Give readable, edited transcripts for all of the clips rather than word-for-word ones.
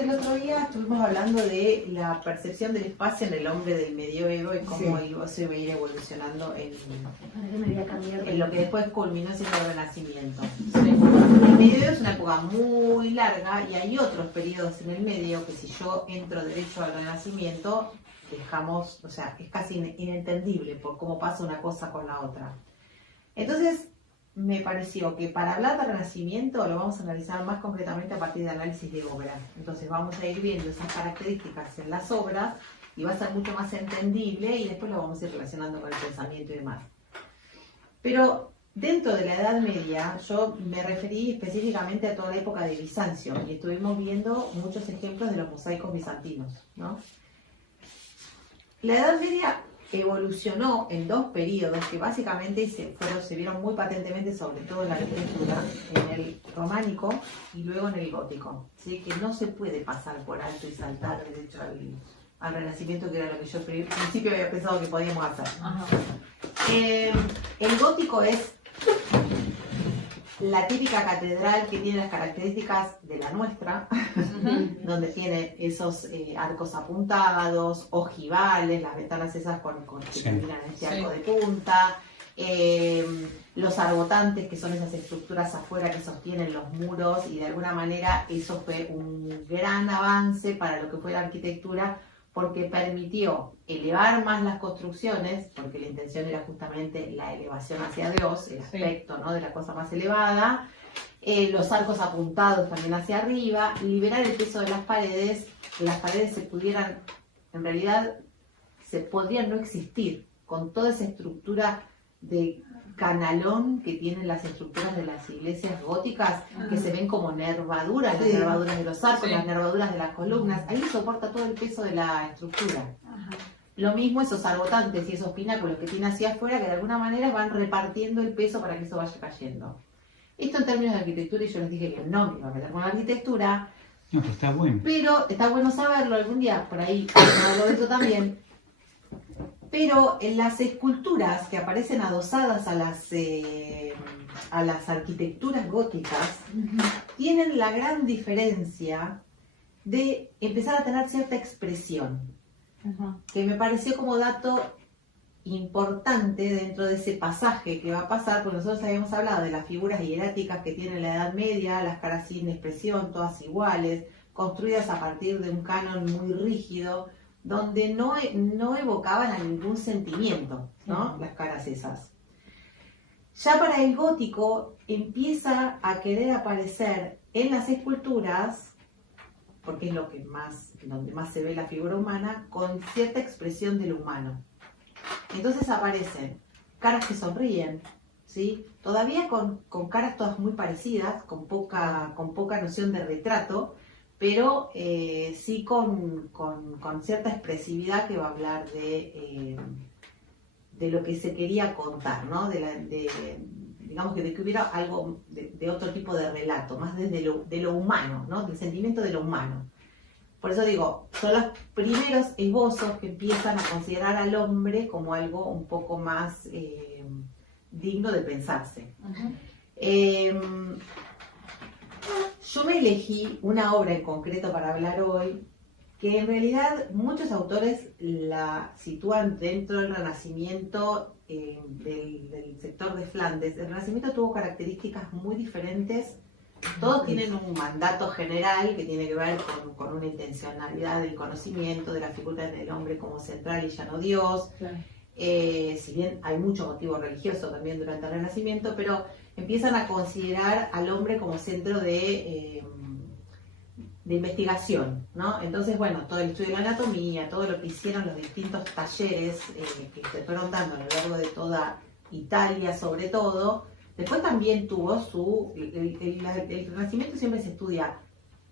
el otro día estuvimos hablando de la percepción del espacio en el hombre del medioevo y cómo se iba a ir evolucionando en lo que después culminó siendo el Renacimiento. El medioevo es una época muy larga y hay otros periodos en el medio que si yo entro derecho al Renacimiento, dejamos, o sea, es casi inentendible por cómo pasa una cosa con la otra. Entonces, me pareció que para hablar del Renacimiento lo vamos a analizar más concretamente a partir de análisis de obras. Entonces vamos a ir viendo esas características en las obras y va a ser mucho más entendible y después lo vamos a ir relacionando con el pensamiento y demás. Pero dentro de la Edad Media yo me referí específicamente a toda la época de Bizancio y estuvimos viendo muchos ejemplos de los mosaicos bizantinos, ¿no? La Edad Media evolucionó en dos periodos que básicamente se vieron muy patentemente, sobre todo en la arquitectura, en el románico y luego en el gótico, ¿sí? Que no se puede pasar por alto y saltar derecho al Renacimiento, que era lo que yo al principio había pensado que podíamos hacer. El gótico es la típica catedral que tiene las características de la nuestra, donde tiene esos arcos apuntados, ojivales, las ventanas esas que terminan en este arco de punta, los arbotantes, que son esas estructuras afuera que sostienen los muros, y de alguna manera eso fue un gran avance para lo que fue la arquitectura, porque permitió elevar más las construcciones, porque la intención era justamente la elevación hacia Dios, el aspecto, ¿no?, de la cosa más elevada, los arcos apuntados también hacia arriba, liberar el peso de las paredes, que las paredes en realidad podrían no existir, con toda esa estructura de canalón que tienen las estructuras de las iglesias góticas, que se ven como nervaduras, las nervaduras de los arcos, las nervaduras de las columnas, ahí soporta todo el peso de la estructura. Lo mismo esos arbotantes y esos pináculos que tiene hacia afuera, que de alguna manera van repartiendo el peso para que eso vaya cayendo. Esto en términos de arquitectura, y yo les dije que no me iba a meter con la arquitectura, no, pero está bueno. Pero está bueno saberlo algún día, por ahí, hablo de eso también. Pero en las esculturas que aparecen adosadas a las arquitecturas góticas, tienen la gran diferencia de empezar a tener cierta expresión, que me pareció como dato importante dentro de ese pasaje que va a pasar, porque nosotros habíamos hablado de las figuras hieráticas que tiene la Edad Media, las caras sin expresión, todas iguales, construidas a partir de un canon muy rígido, donde no evocaban a ningún sentimiento, ¿no?, las caras esas. Ya para el gótico empieza a querer aparecer en las esculturas, porque es donde más se ve la figura humana, con cierta expresión de lo humano. Entonces aparecen caras que sonríen, ¿sí?, todavía con caras todas muy parecidas, con poca noción de retrato, pero sí con cierta expresividad que va a hablar de lo que se quería contar, ¿no? Digamos que hubiera algo de otro tipo de relato, más desde de lo humano, ¿no?, del sentimiento de lo humano. Por eso digo, son los primeros esbozos que empiezan a considerar al hombre como algo un poco más digno de pensarse. Yo me elegí una obra en concreto para hablar hoy, que en realidad muchos autores la sitúan dentro del Renacimiento, del sector de Flandes. El Renacimiento tuvo características muy diferentes. Todos tienen un mandato general que tiene que ver con una intencionalidad del conocimiento, de la figura del hombre como central y ya no Dios. Claro. Si bien hay mucho motivo religioso también durante el Renacimiento, pero empiezan a considerar al hombre como centro de investigación, ¿no? Entonces, bueno, todo el estudio de la anatomía, todo lo que hicieron los distintos talleres que se fueron dando a lo largo de toda Italia, sobre todo. Después también tuvo el Renacimiento siempre se estudia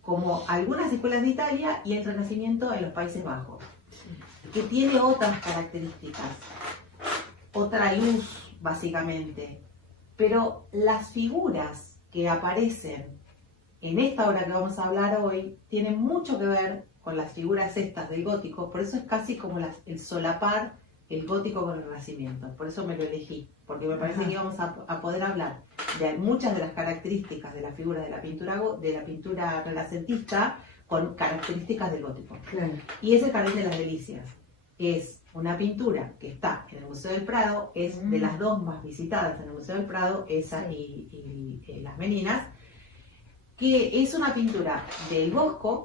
como algunas escuelas de Italia y el Renacimiento en los Países Bajos, que tiene otras características, otra luz básicamente, pero las figuras que aparecen en esta obra que vamos a hablar hoy tienen mucho que ver con las figuras estas del gótico, por eso es casi como el solapar el gótico con el Renacimiento, por eso me lo elegí, porque me parece que íbamos a poder hablar de muchas de las características de la figura de la pintura renacentista con características del gótico. Claro. Y es el Jardín de las Delicias. Es una pintura que está en el Museo del Prado, es de las dos más visitadas en el Museo del Prado, esa y Las Meninas, que es una pintura del Bosco,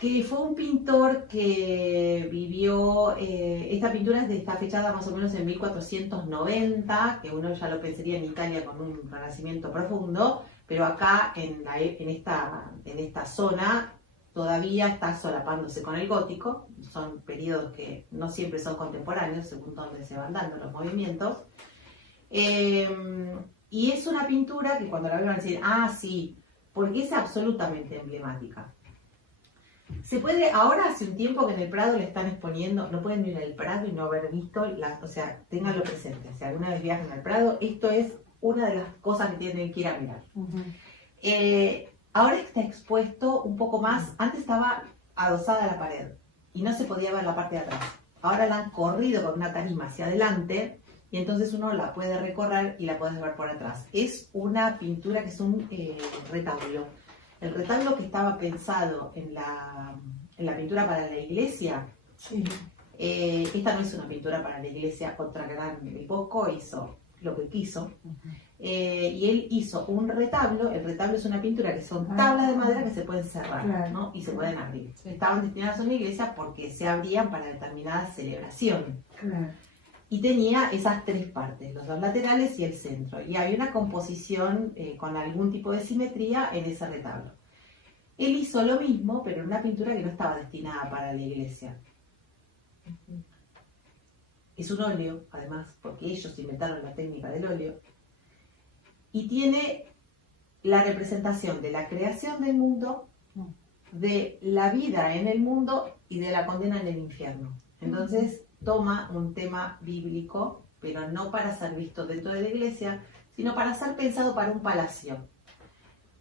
que fue un pintor que vivió, esta pintura está fechada más o menos en 1490, que uno ya lo pensaría en Italia con un renacimiento profundo, pero acá en esta zona todavía está solapándose con el gótico. Son periodos que no siempre son contemporáneos, según donde se van dando los movimientos. Y es una pintura que cuando la ven van a decir, ah, sí, porque es absolutamente emblemática. Se puede, ahora hace un tiempo que en el Prado le están exponiendo, no pueden ir al Prado y no haber visto, o sea, ténganlo presente, si alguna vez viajan al Prado, esto es una de las cosas que tienen que ir a mirar. Ahora está expuesto un poco más, antes estaba adosada a la pared y no se podía ver la parte de atrás. Ahora la han corrido con una tarima hacia adelante y entonces uno la puede recorrer y la puedes ver por atrás. Es una pintura que es un retablo. El retablo que estaba pensado en la pintura para la iglesia, Sí. esta no es una pintura para la iglesia contra gran. El Bosco hizo lo que quiso. Y él hizo un retablo. El retablo es una pintura que son tablas de madera que se pueden cerrar, Claro. ¿no? Y se pueden abrir. Estaban destinadas a una iglesia porque se abrían para determinada celebración. Claro. Y tenía esas tres partes, los dos laterales y el centro. Y había una composición con algún tipo de simetría en ese retablo. Él hizo lo mismo, pero en una pintura que no estaba destinada para la iglesia. Es un óleo, además, porque ellos inventaron la técnica del óleo. Y tiene la representación de la creación del mundo, de la vida en el mundo y de la condena en el infierno. Entonces toma un tema bíblico, pero no para ser visto dentro de la iglesia, sino para ser pensado para un palacio.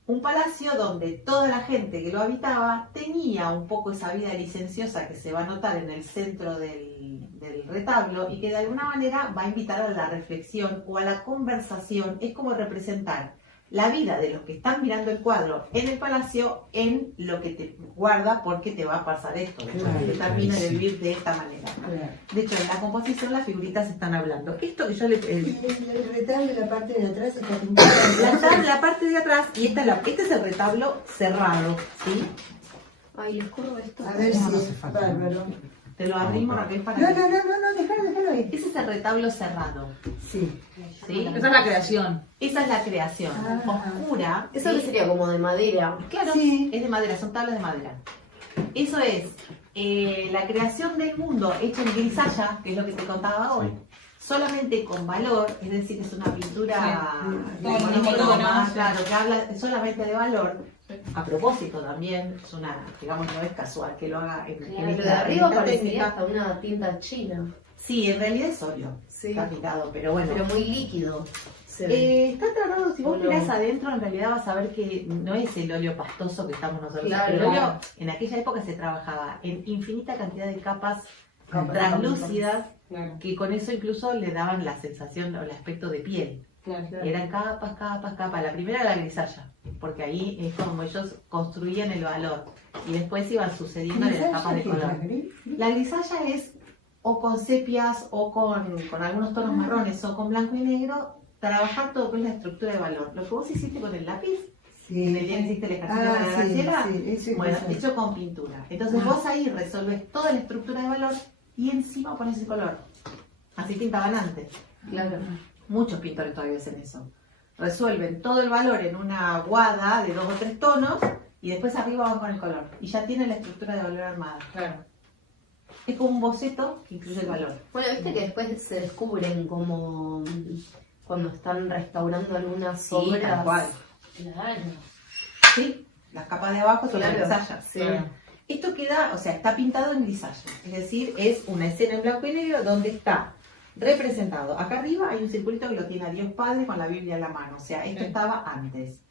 Un palacio donde toda la gente que lo habitaba tenía un poco esa vida licenciosa que se va a notar en el centro del retablo y que de alguna manera va a invitar a la reflexión o a la conversación. Es como representar la vida de los que están mirando el cuadro en el palacio en lo que te guarda porque te va a pasar esto, Claro. que termina de vivir de esta manera. Claro. De hecho, en la composición las figuritas están hablando. Esto que yo le... El retablo de la parte de atrás está pintado. la parte de atrás, y este es el retablo cerrado, ¿sí? Ay, les corro esto. A ver No, si no hace es falta. bárbaro. Te lo abrimos, Raquel, para No, que- no, no, no, déjalo ahí. Ese es el retablo cerrado, Sí. ¿sí? Esa es la creación. Esa es la creación, oscura. Eso ¿sí? que sería como de madera. Claro, Sí. es de madera, son tablas de madera. Eso es la creación del mundo hecha en grisalla, que es lo que te contaba hoy, solamente con valor, es decir, es una pintura Sí. de Con monocromo, monotono, sí. claro, que habla solamente de valor. Sí. A propósito también, es una, digamos, no es casual que lo haga en Claro, pero de esta arriba técnica. parecería hasta una tinta china. Sí, en realidad es óleo, Sí. está pintado, pero bueno. Pero muy líquido. Se ve. Está tratado, si vos Óleo. mirás adentro, en realidad vas a ver que no es el óleo pastoso que estamos nosotros. Claro. El óleo, en aquella época se trabajaba en infinita cantidad de capas translúcidas, Claro, que con eso incluso le daban la sensación o el aspecto de piel. claro. Eran capas, capas, capas. La primera era la grisalla, porque ahí es como ellos construían el valor. Y después iban sucediendo las capas de color. La grisalla es o con sepias o con algunos tonos marrones o con blanco y negro, trabajar todo con la estructura de valor. Lo que vos hiciste con el lápiz, en el día que hiciste el ejercicio con la Graciela, bueno, hecho con pintura. Entonces vos ahí resolves toda la estructura de valor y encima pones el color. Así pintaban antes. Claro. Muchos pintores todavía hacen eso. Resuelven todo el valor en una guada de 2 o 3 tonos y después arriba van con el color. Y ya tienen la estructura de valor armada. Claro. Es como un boceto que incluye el valor. Bueno, viste que después se descubren como cuando están restaurando algunas Sí, obras. tal cual. Claro. ¿Sí? Las capas de abajo son las Claro. grisallas. Sí. Claro. Esto queda, o sea, está pintado en grisalla. Es decir, es una escena en blanco y negro donde está representado. Acá arriba hay un circulito que lo tiene a Dios Padre con la Biblia en la mano. O sea, esto Sí. estaba antes.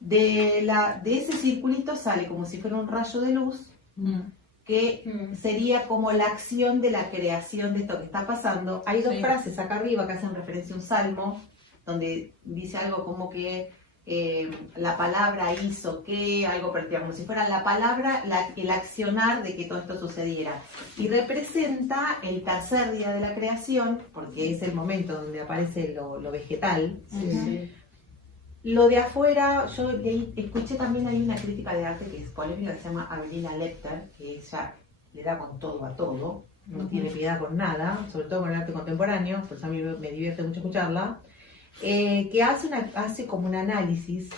De ese circulito sale como si fuera un rayo de luz que sería como la acción de la creación de esto que está pasando. Hay dos Sí. frases acá arriba que hacen referencia a un salmo, donde dice algo como que la palabra hizo que, algo parecido, como si fuera la palabra, el accionar de que todo esto sucediera. Y representa el tercer día de la creación, porque es el momento donde aparece lo vegetal. Sí. Lo de afuera, yo escuché también, hay una crítica de arte que es polémica, que se llama Avelina Lepter, que ella le da con todo a todo, no tiene piedad con nada, sobre todo con el arte contemporáneo, por eso a mí me divierte mucho escucharla, que hace como un análisis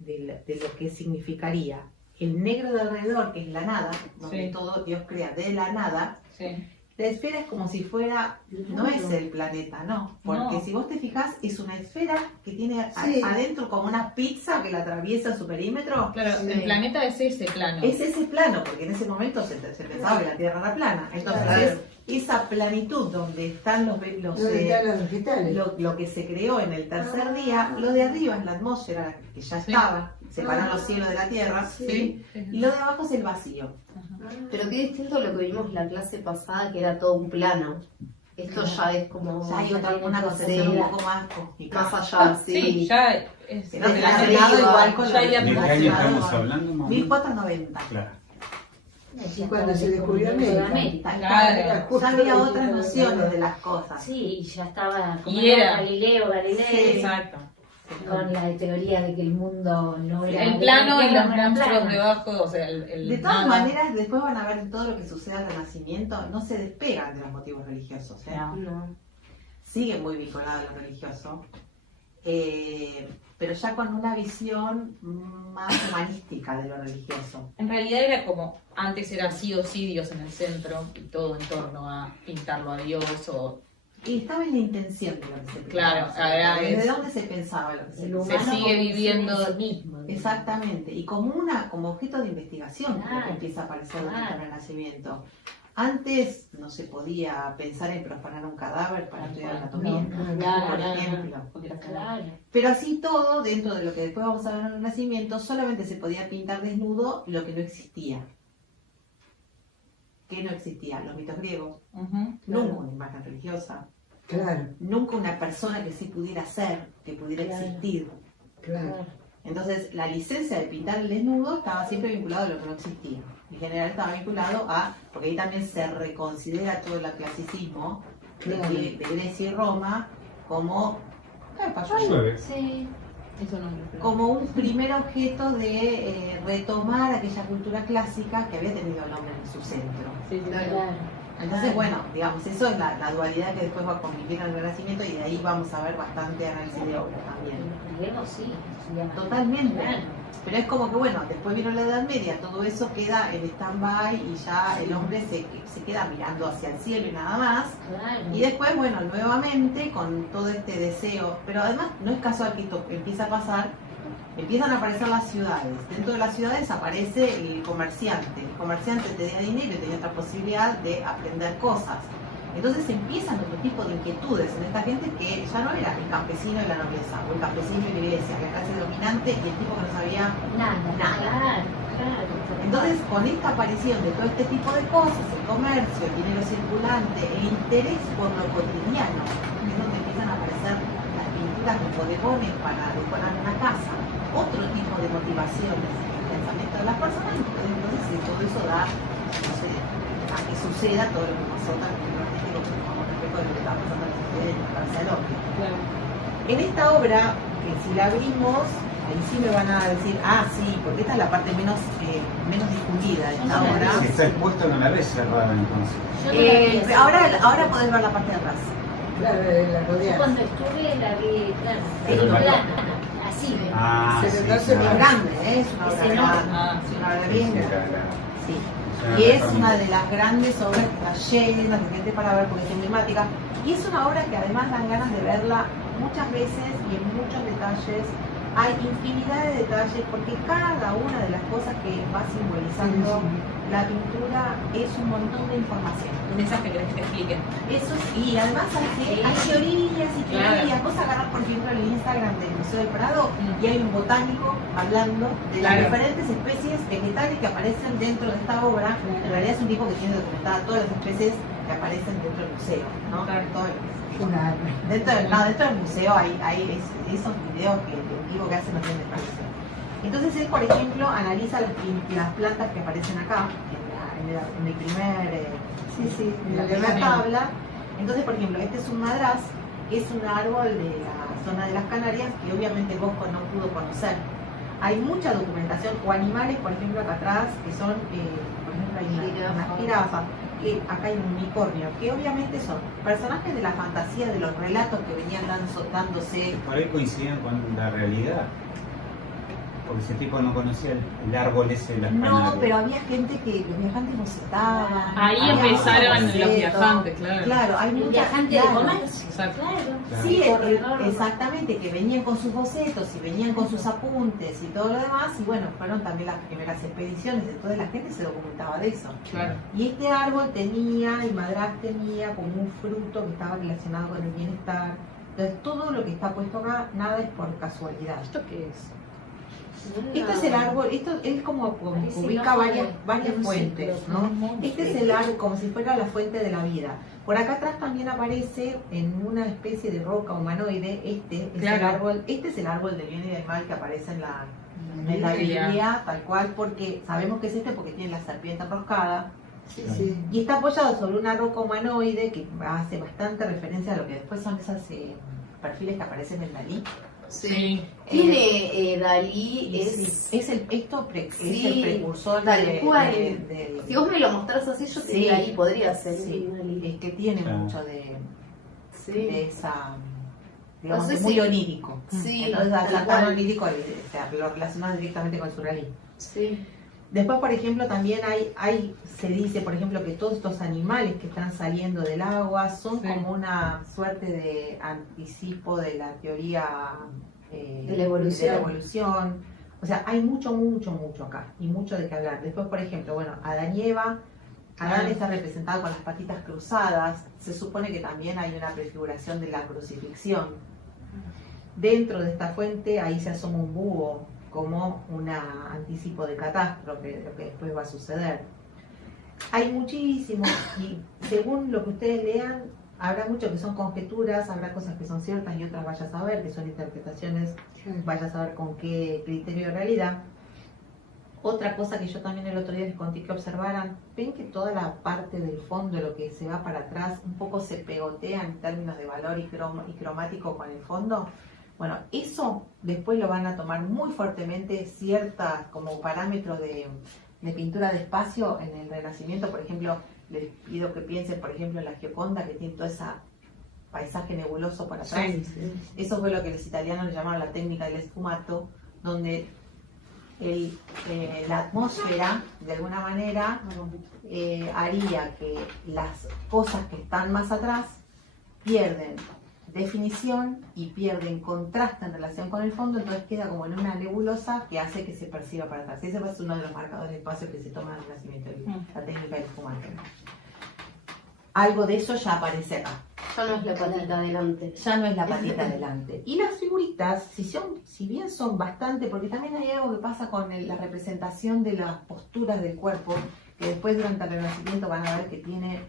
de lo que significaría el negro de alrededor, que es la nada, donde todo Dios crea de la nada. Sí. La esfera es como si fuera, no es el planeta, no, porque si vos te fijás es una esfera que tiene adentro como una pizza que la atraviesa su perímetro. Claro, el planeta es ese plano. Es ese plano, porque en ese momento se pensaba que la Tierra era plana. Entonces esa planitud donde están los vegetales. lo que se creó en el tercer día, lo de arriba es la atmósfera que ya estaba, separan los cielos de la Tierra, y lo de abajo es el vacío. Pero qué distinto a lo que vimos la clase pasada, que era todo un plano. Esto ya es como... Ya hay una concepción un poco más cósmica. Más allá, Sí, ya es... Pero relacionado igual con ya hay ¿De qué año estamos hablando? Más o menos? 1490. Claro. Y cuando se descubrió América. Claro. Ya había otras nociones de las cosas. Sí, ya estaba como Y era. Galileo Sí. Exacto. con la teoría de que el mundo no era... El plano y los no era monstruos plano. debajo, o sea, De todas maneras, después van a ver todo lo que sucede al Renacimiento, no se despegan de los motivos religiosos. No. Sigue muy vinculado a lo religioso, pero ya con una visión más humanística de lo religioso. En realidad era como, antes era sí o sí Dios en el centro y todo en torno a pintarlo a Dios o... Y estaba en la intención de lo que se pensaba. Claro, ahora ¿Desde es- dónde se pensaba lo que se El pensaba? Se sigue viviendo... en sí mismo. Exactamente, y como objeto de investigación que Claro. empieza a aparecer durante Claro. el Renacimiento. Antes no se podía pensar en profanar un cadáver para estudiar anatomía, por ejemplo. Claro. Pero así todo, dentro de lo que después vamos a ver en el Renacimiento, solamente se podía pintar desnudo lo que no existía. ¿Qué no existía? Los mitos griegos, Ujú. nunca una imagen religiosa, Claro, nunca una persona que sí pudiera ser, que pudiera Claro. existir. claro. Entonces, la licencia de pintar el desnudo estaba siempre vinculado a lo que no existía. En general estaba vinculado a, porque ahí también se reconsidera todo el clasicismo de Grecia y Roma como, Llueve. Sí. Eso no me lo como un primer objeto de retomar aquella cultura clásica que había tenido el hombre en su centro. Sí, sí, Claro. Entonces, bueno, digamos, eso es la dualidad que después va a convivir en el Renacimiento y de ahí vamos a ver bastante análisis de obra también. Los griegos sí. Totalmente. Claro. Pero es como que, bueno, después vino la Edad Media, todo eso queda en stand-by y ya el hombre se queda mirando hacia el cielo y nada más. Claro. Y después, bueno, nuevamente con todo este deseo, pero además no es casual que esto empieza a pasar, empiezan a aparecer las ciudades. Dentro de las ciudades aparece el comerciante. El comerciante tenía dinero y tenía otra posibilidad de aprender cosas. Entonces empiezan otro tipo de inquietudes en esta gente que ya no era el campesino y la nobleza, o el campesino y la iglesia, la clase dominante y el tipo que no sabía. Nada. Claro. Entonces, con esta aparición de todo este tipo de cosas, el comercio, el dinero circulante, el interés por lo cotidiano, es donde empiezan a aparecer las pinturas de bodegones para decorar una casa, otro tipo de motivaciones en el pensamiento de las personas, entonces todo eso da, no sé, a que suceda todo lo que pasó también con respecto de lo que está pasando en la sociedad y en la cabeza del hombre. Claro. En esta obra, que si la abrimos, ahí sí me van a decir, sí, porque esta es la parte menos difundida de esta obra. Si está expuesto no la ves cerrada entonces. Yo no la vi así. Ahora podés ver la parte de atrás. Claro, la Yo rodeada. cuando estuve la vi, claro. Pero Sí, la- plana, así ve. Pero Sí, entonces Es claro. grande, es una obra Es enorme. grande. Es una obra Sí, bien sí, grande. Sí. una Y es reforma. una de las grandes obras que está llena de gente para ver porque es emblemática. Y es una obra que además dan ganas de verla muchas veces y en muchos detalles. Hay infinidad de detalles porque cada una de las cosas que va simbolizando la pintura es un montón de información. Un mensaje que te expliquen. Eso sí, y además hay teorías y teorías. Vos agarrás, por ejemplo, el Instagram del Museo del Prado y hay un botánico hablando de las Claro. diferentes especies vegetales que aparecen dentro de esta obra. En realidad es un tipo que tiene documentada todas las especies que aparecen dentro del museo, ¿no? Claro. Una- Dentro del museo hay esos videos que en vivo que hacen los grandes países. Entonces él, por ejemplo, analiza las plantas que aparecen acá, en el primer, en la primera tabla. Entonces, por ejemplo, este es un madraz, que es un árbol de la zona de las Canarias, que obviamente Bosco no pudo conocer. Hay mucha documentación, o animales, por ejemplo, acá atrás, que son, por ejemplo, hay una jirafa, que acá hay un unicornio, que obviamente son personajes de la fantasía, de los relatos que venían dándose. Por ahí coincidían con la realidad. Porque ese tipo no conocía el árbol ese de las Canarias. No, pero había gente que los viajantes lo citaban. Ahí había empezaron muchos los bocetos. viajantes, claro. Claro, hay El mucha viajante de claro. comercio. Exacto. Claro. Sí, Corredor. exactamente, que venían con sus bocetos y venían con sus apuntes y todo lo demás, y bueno, fueron también las primeras expediciones, entonces la gente se documentaba de eso. Claro. Y este árbol tenía, el madraz tenía como un fruto que estaba relacionado con el bienestar. Entonces todo lo que está puesto acá, nada es por casualidad. ¿Esto qué es? Este es el árbol, esto es como Parece ubica el ojo varias de un fuentes, ciclo, ¿no? un monstruo. Este es el árbol como si fuera la fuente de la vida. Por acá atrás también aparece en una especie de roca humanoide, este es Claro. el árbol, este es el árbol del bien y del mal que aparece en la Biblia. Biblia, tal cual, porque sabemos que es este porque tiene la serpiente enroscada. Sí. Y está apoyado sobre una roca humanoide que hace bastante referencia a lo que después son esos perfiles que aparecen en Dalí. Sí. Tiene Dalí, Y es... sí, es el Sí, precursor tal cual. de- Si vos me lo mostrás así, yo te Sí. diría Dalí, podría ser. sí, Dalí. es que tiene Claro. mucho de Sí. esa, digamos, No sé es muy si- onírico. Sí, Entonces, tal tan cual. onírico, o sea, lo relacionas directamente con el surrealismo. Sí. Después, por ejemplo, también se dice, por ejemplo, que todos estos animales que están saliendo del agua son Sí. como una suerte de anticipo de la teoría De la evolución. evolución. O sea, hay mucho acá y mucho de qué hablar. Después, por ejemplo, bueno, Adán y Eva. Adán está representado con las patitas cruzadas. Se supone que también hay una prefiguración de la crucifixión. Dentro de esta fuente, ahí se asoma un búho como un anticipo de catástrofe, lo que después va a suceder. Hay muchísimos, y según lo que ustedes lean, habrá mucho que son conjeturas, habrá cosas que son ciertas y otras vaya a saber, que son interpretaciones, vaya a saber con qué criterio de realidad. Otra cosa que yo también el otro día les conté que observaran, ven que toda la parte del fondo, lo que se va para atrás, un poco se pegotea en términos de valor y cromático con el fondo. Bueno, eso después lo van a tomar muy fuertemente ciertas como parámetros de pintura de espacio en el Renacimiento. Por ejemplo, les pido que piensen, por ejemplo, en la Gioconda, que tiene todo ese paisaje nebuloso por atrás. Eso fue lo que los italianos le llamaron la técnica del sfumato, donde la atmósfera, de alguna manera, haría que las cosas que están más atrás pierden definición y pierden contraste en relación con el fondo, entonces queda como en una nebulosa que hace que se perciba para atrás. Ese es uno de los marcadores de espacio que se toma en el Renacimiento, la técnica del sfumato. Algo de eso ya aparece acá. Ya no es la patita adelante. Ya no es la patita adelante. Y las figuritas, si bien son bastante, porque también hay algo que pasa con la representación de las posturas del cuerpo, que después durante el Renacimiento van a ver que tiene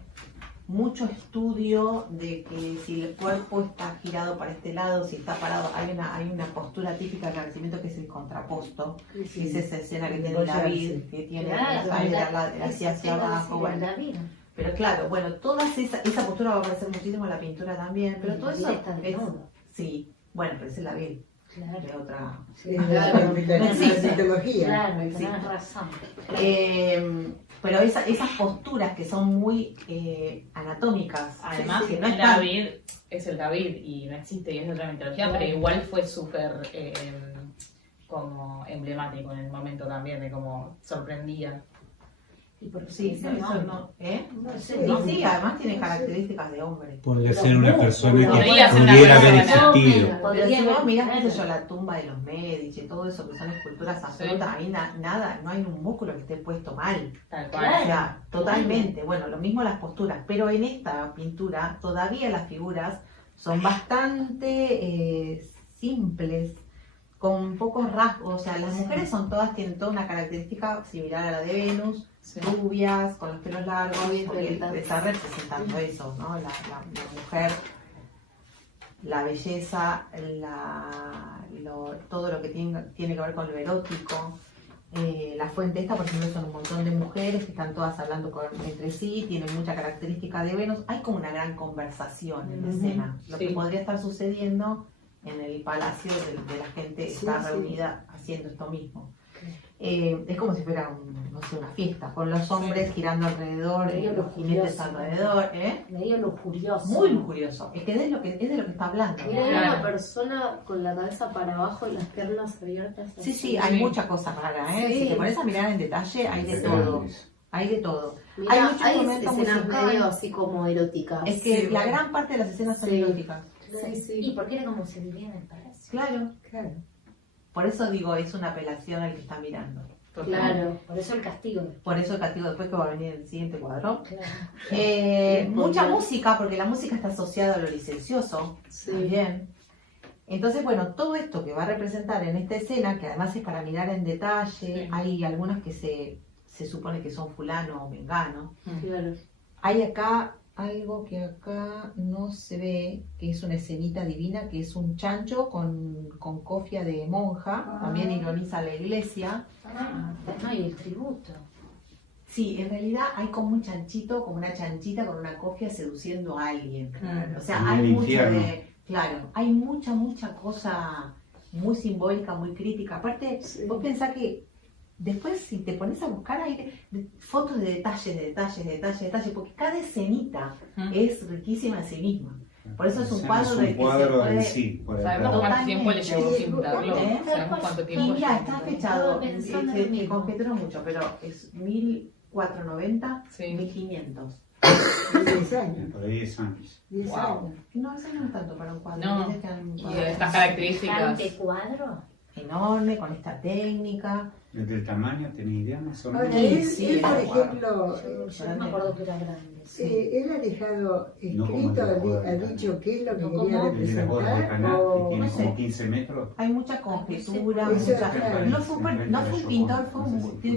mucho estudio de que si el cuerpo está girado para este lado, si está parado, hay una postura típica del Renacimiento que es el contraposto, que es esa escena que tiene David, que tiene la cadera hacia abajo, bueno. Pero claro, bueno, toda esa postura va a aparecer muchísimo en la pintura también, pero todo eso es, sí, bueno, pero es el David, de otra. La psicología. Claro, Sí. tenés razón. Pero esas posturas que son muy anatómicas, Además, que no están. David es el David y no existe y es de otra mitología, pero igual fue súper como emblemático en el momento también, de cómo sorprendía. Sí, no, ¿eh? No Sí, sé. además tiene características de hombre. Podría ser una persona que Podría ser una pudiera haber persona. existido. Pero si vos mirás, qué claro. sé yo, la tumba de los Medici y todo eso, que son esculturas absolutas, ahí nada, no hay un músculo que esté puesto mal. Tal cual. Claro. O sea, totalmente. Bueno, lo mismo las posturas, pero en esta pintura todavía las figuras son bastante simples, con pocos rasgos, o sea, las mujeres son todas, tienen toda una característica similar a la de Venus, Sí. rubias, con los pelos largos, Muy porque interesante. está representando eso, ¿no? La mujer, la belleza, todo lo que tiene que ver con lo erótico. La fuente esta, por ejemplo, son un montón de mujeres que están todas hablando entre sí, tienen mucha característica de Venus. Hay como una gran conversación en la escena, lo que Sí. podría estar sucediendo en el palacio de la gente que Sí, está sí. reunida haciendo esto mismo. Es como si fuera no sé, una fiesta, con los hombres girando alrededor, Medio los jinetes lujurioso. alrededor. Medio lujurioso. Muy lujurioso. Es que es de lo que está hablando. Mira, hay Claro. una persona con la cabeza para abajo y las piernas abiertas. Sí, así. sí, hay mucha cosa rara, ¿eh? Sí. Si te pones a mirar en detalle, hay de todo. Hay de todo. Mira, Hay hay, muchos momentos escenas musicales. medio así como eróticas. Es que Sí, la bueno. gran parte de las escenas son Sí. eróticas. Sí, sí. Y porque era como se vivía en el palacio. Claro. Claro. Por eso digo, es una apelación al que está mirando. Claro. Por eso el castigo. Por eso el castigo después que va a venir el siguiente cuadro. Claro. Mucha música, porque la música está asociada a lo licencioso. Sí. También. Entonces, bueno, todo esto que va a representar en esta escena, que además es para mirar en detalle, Sí. hay algunas que se supone que son fulano o mengano. Claro. Hay acá algo que acá no se ve, que es una escenita divina, que es un chancho con cofia de monja, también ironiza la iglesia. No, y el tributo. Sí, en realidad hay como un chanchito, como una chanchita con una cofia seduciendo a alguien. O sea, Como hay el mucho infierno. claro, hay mucha cosa muy simbólica, muy crítica. Aparte, Sí. vos pensás que después si te pones a buscar hay fotos de detalles, porque cada escenita Mm. es riquísima en sí misma. Por eso es un O sea, cuadro es del un que se cuadro en puede... sí. por ¿Sabemos atrás. cuánto tiempo le llevó Totalmente. pintarlo? ¿Eh? ¿Sabemos cuánto Y tiempo mira, llevó está pintarlo? fechado, Estaba pensando en lo se mismo. conjeturó mucho, pero es 1490, Sí. 1500. 10 años. Por ahí 10 años. 10 Wow. años. No, eso no es tanto para un cuadro. No. tienes que dar un Y cuadro de estas características. Semejante cuadro. enorme, con esta técnica. ¿Del tamaño tenés idea más o Ahora, menos? Sí, él, sí, él, por era guapo. ejemplo, Yo no me acuerdo que era grande. él ha dejado No como el de escrito, la boda ha de dicho qué es lo que No, quería ¿cómo? El de las bodas de representar, Caná, que o tiene no sé. como 15 metros. Hay mucha conjetura, Eso mucha... claro. No fue un pintor,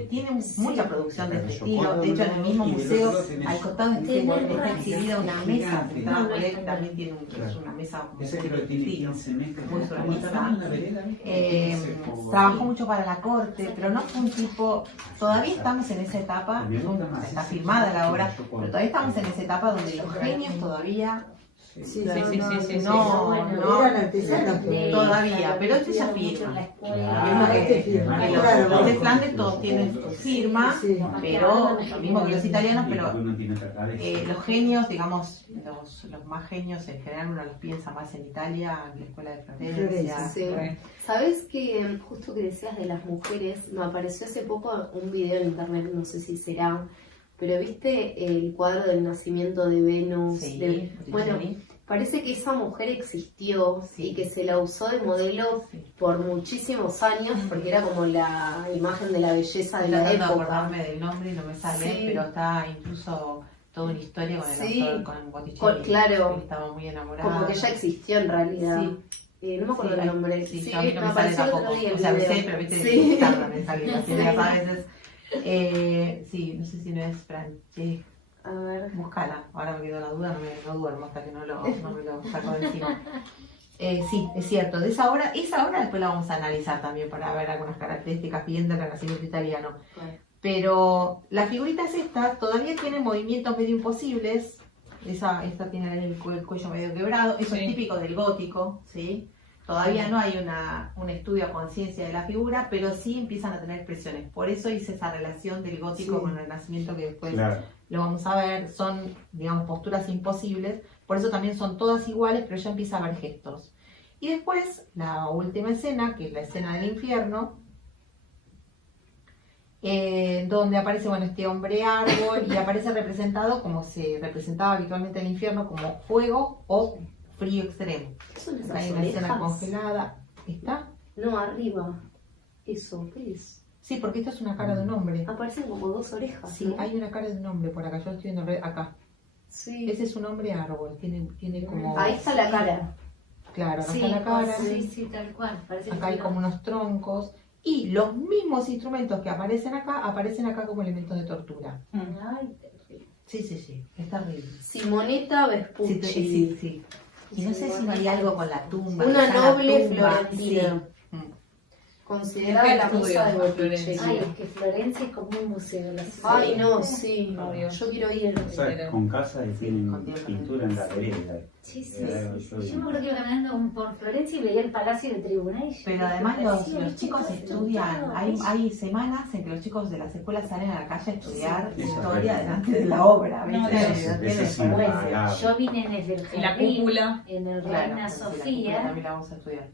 tiene mucha producción de este estilo. De hecho, en el mismo museo, al costado está exhibida una mesa sentada por él, que también tiene es una mesa Ese creo que tiene sí. 15 metros. Muy surrealista. Una vereda, Trabajó mucho para la corte, pero no fue un tipo... Todavía estamos en esa etapa, está filmada la obra, pero todavía estamos en esa etapa donde los genios todavía... Sí, Sí, no, sí, no, sí, sí, no, bueno, no, eran artesanos, pero todavía, pero este ya firma. Ah, este firma, Y los claro. de Flandes todos tienen su firma, Sí. pero lo mismo que los italianos, pero uno tiene otra cabeza. los genios, digamos, los más genios en general uno los piensa más en Italia, en la escuela de Florencia. Florencia, Sí. ¿Sabes que justo que decías de las mujeres, me apareció hace poco un video en internet, no sé si será, pero viste el cuadro del nacimiento de Venus? Sí, Bueno, Botticelli. parece que esa mujer existió Sí. y que se la usó de modelo Sí. por muchísimos años porque era como la imagen de la belleza de Estoy la tratando de época. acordarme del nombre y no me sale, Sí. pero está incluso toda una historia con el Sí. autor, con Botticelli. Claro. Que estaba muy enamorado. Como que ya existió en realidad. Sí. No me acuerdo Sí, el nombre. Sí, Sí, yo a mí no me me sale apareció el tampoco. otro día el O sea, lo video. sé, pero viste Sí. que tardan en salir. Así Sí. a veces. Sí, no sé si no es Francesca. A ver. Búscala, ahora me quedó la duda, no duermo hasta que no me lo saco de encima. Sí, es cierto, de esa obra después la vamos a analizar también para ver algunas características viendo el renacimiento italiano. Bueno. Pero la figurita es esta, todavía tiene movimientos medio imposibles, esta tiene el cuello medio quebrado, eso Sí. es típico del gótico, ¿sí? Todavía no hay un estudio a conciencia de la figura, pero sí empiezan a tener expresiones. Por eso hice esa relación del gótico Sí. con el renacimiento que después Claro. lo vamos a ver, son, digamos, posturas imposibles, por eso también son todas iguales, pero ya empieza a haber gestos. Y después, la última escena, que es la escena del infierno, donde aparece, bueno, este hombre árbol y aparece representado como se representaba habitualmente el infierno, como fuego o frío extremo. ¿Qué son esas Hay una escena orejas? congelada. ¿Está? No, arriba. Eso, ¿qué es? Sí, porque esto es una cara de un hombre. Aparecen como dos orejas. Sí, ¿no? hay una cara de un hombre por acá, yo estoy viendo acá. Sí. Ese es un hombre árbol, tiene como... Ahí está la cara. Claro, acá Sí, está la cara. sí, tal cual. Parece Acá hay que como unos troncos. Y los mismos instrumentos que aparecen acá como elementos de tortura. Ay, Sí, es terrible. Simonetta Vespucci. Sí. Y no sé si no hay algo con la tumba. Una quizá la noble tumba, florentina. sí. Considerada la musa de Botticelli. ay, es que Florencia es como un museo. Ay, no, sí. Obvio. Yo quiero ir. O sea, con casa y tienen con pintura en la vereda. Sí. Yo Yo me acuerdo que iba caminando por Florencia y veía el Palacio de Tribunal. Pero además los chicos estudian, hay semanas en que los chicos de las escuelas salen a la calle a estudiar Sí, historia sí. delante de la obra, No, ¿viste? eso Tiene- sí. Bueno, yo vine desde el Y la jardín, cúpula. en el Claro, Reina sí, la cúpula Sofía. también la vamos a estudiar.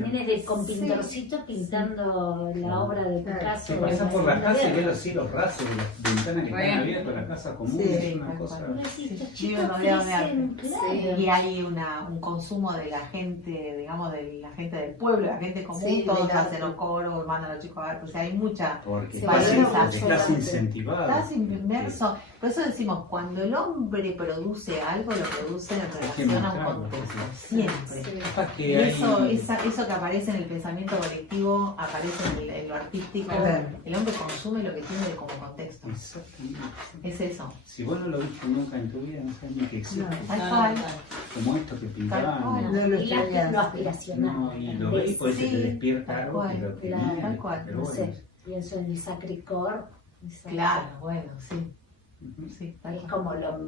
Las nenes con pintorcitos pintando la obra de Picasso. Se pasa por la casa y ve los cielos rasos y las ventanas que Re. están abiertas, la casa común, Sí, es una tal cosa. cual. Sí, estos Sí, chicos viven rodeados de crecen, claro. Y hay un consumo de la gente, digamos, de la gente del pueblo, la gente común, Sí, todos claro. hacen los coros, mandan a los chicos a ver, o sea, hay mucha. Porque Se valora estás mucho la- incentivado. Estás inmerso. Por eso decimos, cuando el hombre produce algo, lo produce en relación a un mostrarlo. contexto, siempre. Sí. Capaz que Y hay- eso que aparece en el pensamiento colectivo, aparece en lo artístico. Claro. El hombre consume lo que tiene como contexto. Exactamente. Es eso. Si vos no lo viste nunca en tu vida, no sabes ni que existe. Tal cual. Como esto que pintaban. cual. No lo Y estudias. lo aspiracional. No, y lo ves y por eso Sí, te despierta tal algo que cual, lo que claro, viene. tal cual, Pero No bueno, sé, pienso en el Sacricor. Claro, bueno, sí. ujú. Sí, tal Es cual. como la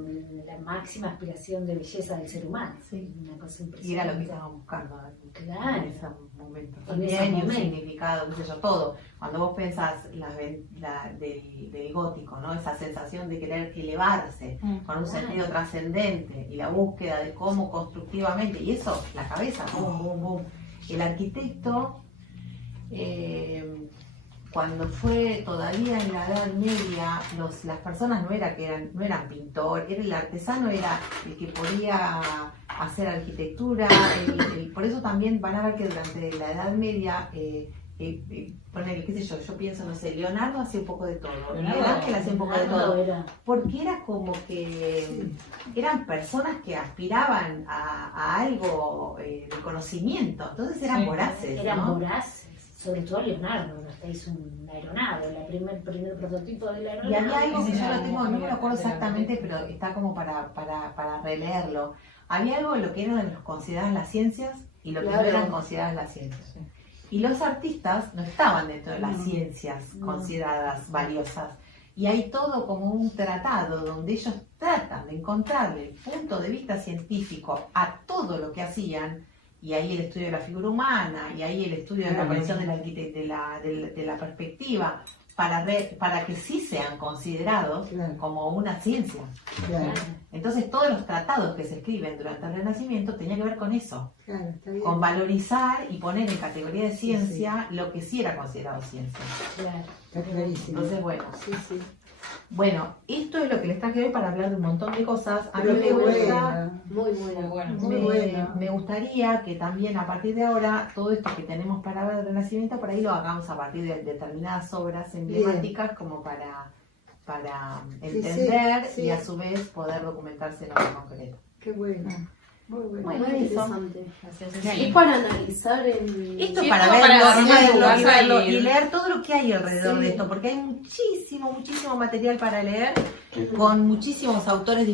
máxima aspiración de belleza del ser humano. Sí. Una cosa Y impresionante. era lo que estaban buscando Claro. en ese momento. En También ese y un momento. significado, qué sé yo, todo. Cuando vos pensás del gótico, ¿no? Esa sensación de querer elevarse con un Claro. sentido trascendente y la búsqueda de cómo constructivamente, y eso, la cabeza, boom, boom, boom. El arquitecto, cuando fue todavía en la Edad Media, las personas no eran pintores, el artesano era el que podía hacer arquitectura, por eso también van a ver que durante la Edad Media, ponele, qué sé yo pienso, no sé, Leonardo hacía un poco de todo, Miguel Ángel hacía un poco de todo, Era- porque era como que eran personas que aspiraban a algo de conocimiento, entonces eran Sí. voraces, Eran ¿no? voraces, sobre todo Leonardo, ¿no? Hasta hizo una aeronave, el primer prototipo de la aeronave. Y había algo que yo lo Sí, tengo, no me lo acuerdo de la exactamente, pero está como para releerlo. Había algo en lo que eran consideradas las ciencias y lo que no Claro. eran consideradas las ciencias. Sí. Y los artistas no estaban dentro de las No. ciencias No. consideradas valiosas. Y hay todo como un tratado donde ellos tratan de encontrarle el punto de vista científico a todo lo que hacían. Y ahí el estudio de la figura humana, y ahí el estudio de la conexión de la perspectiva, para que sí sean considerados Claro. como una ciencia. Claro, Entonces todos los tratados que se escriben durante el Renacimiento tenían que ver con eso, claro, está bien. con valorizar y poner en categoría de ciencia lo que sí era considerado ciencia. Claro. Está clarísimo. Entonces, Sí, sí. bueno, esto es lo que les traje hoy para hablar de un montón de cosas. A mí Pero me qué gusta, bueno. Muy buena. Bueno, Muy bueno. me gustaría que también a partir de ahora todo esto que tenemos para ver del Renacimiento por ahí lo hagamos a partir de determinadas obras emblemáticas como para entender sí. y a su vez poder documentarse en lo concreto. Qué bueno. Muy bueno. Bueno, Muy eso. interesante. Sí. Es para analizar en... Esto Sí, para esto verlo, para leerlo, verlo, y verlo, y- y leer todo lo que hay alrededor Sí. de esto, porque hay muchísimo material para leer con muchísimos autores diferentes.